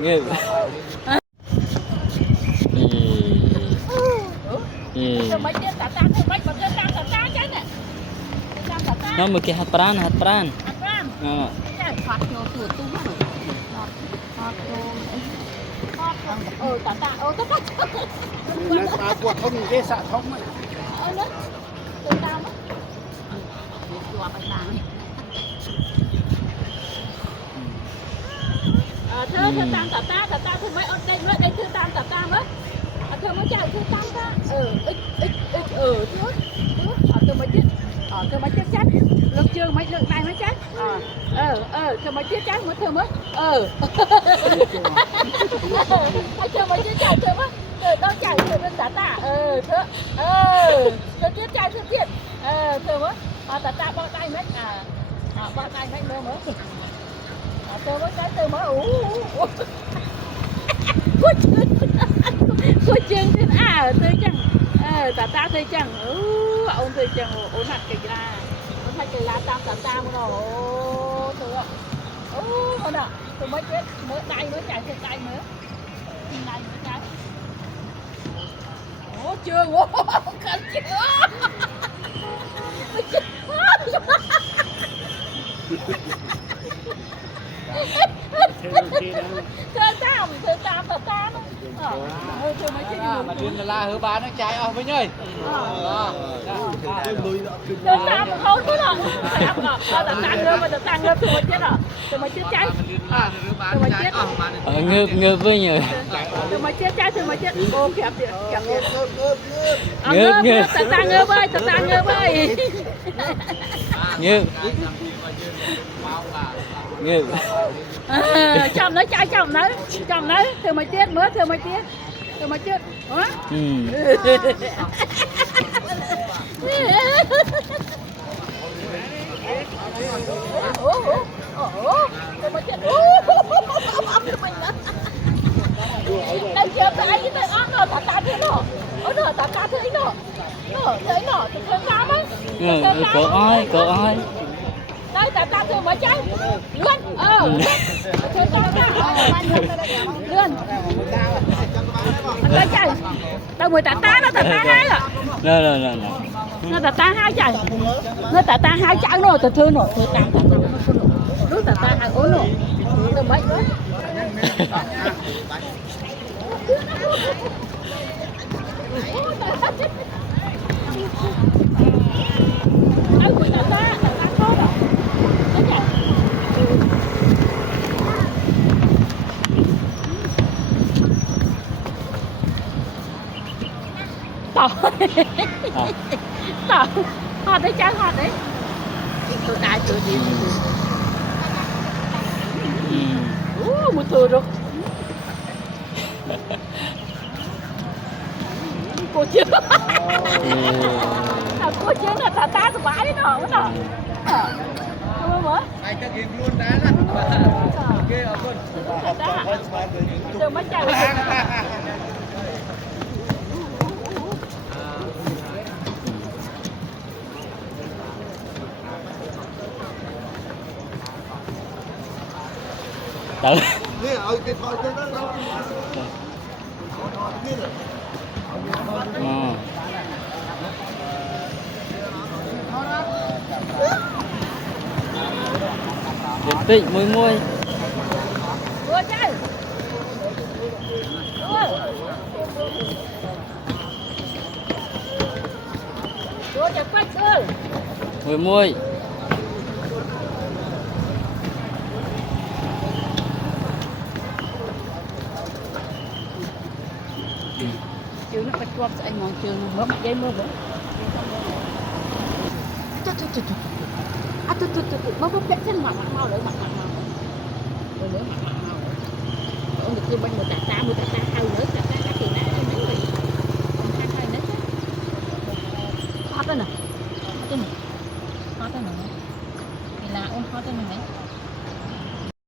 Ngư. Nó một cái hạt pran. Nó quạt thông cái xạ thông ấy. Thưa tam ta thưa mấy ông đây thưa tam á thưa mấy chạy thưa tam ta thưa mấy chết chết lực chưa mấy lực này mấy chết thưa mấy chết chết mới thưa mới thưa mấy chết chạy thưa mới đâu chạy thưa bên ta thưa chết chạy thưa chết thưa mới ta bao tay mấy bao tay mấy nữa mới tôi mới cái tôi mới cô chân thế tôi chẳng ta tôi chẳng ông tôi chẳng mặt cái la ông phải cái la tam mà nó tôi mà đó tôi mới chết mới chạy trên tay mới chạy chưa cần thưa tam mà điên là hứa bán nó trái với nhơi thưa tam không có rồi tăng ngơ tôi mới chết trái tôi mới chết Ngư với nhờ. tôi mới chết trái tôi mới chết ô kẹp Ngư tăng ngơ bơi Ngư. chồng nói thưa mới chết hả thưa mới chết đây chưa phải cái tay ớt rồi ta thế nó ta thế nó thì thương lắm á Cỡ ai đây ta thương mới chết luôn thương luôn anh chạy tao mười ta nó ta hai à nó ta hai chạy nó ta hai chạy rồi ta thương rồi nó ta hai ốm rồi tao mấy nữa tao họ đấy trái họ đấy tôi đại tôi đi một thừa rồi cô chưa cô chưa là ta sờ bãi đấy nó mở ai ta kiếm luôn đá đó kia ở bên từ mấy chạy tự cái thôi cái đó tích môi ủa chạy ủa chạy quay chưa môi chứ nó phải quắp anh ngồi trường nó mất dây mưa nữa nó vẽ trên mặt mau để mặt rồi nữa mặt ông được bên một ta hai nữa ta kỳ nãy cho mấy người hai nữa hot đây nè hot đây nè thì là ông hot đây nè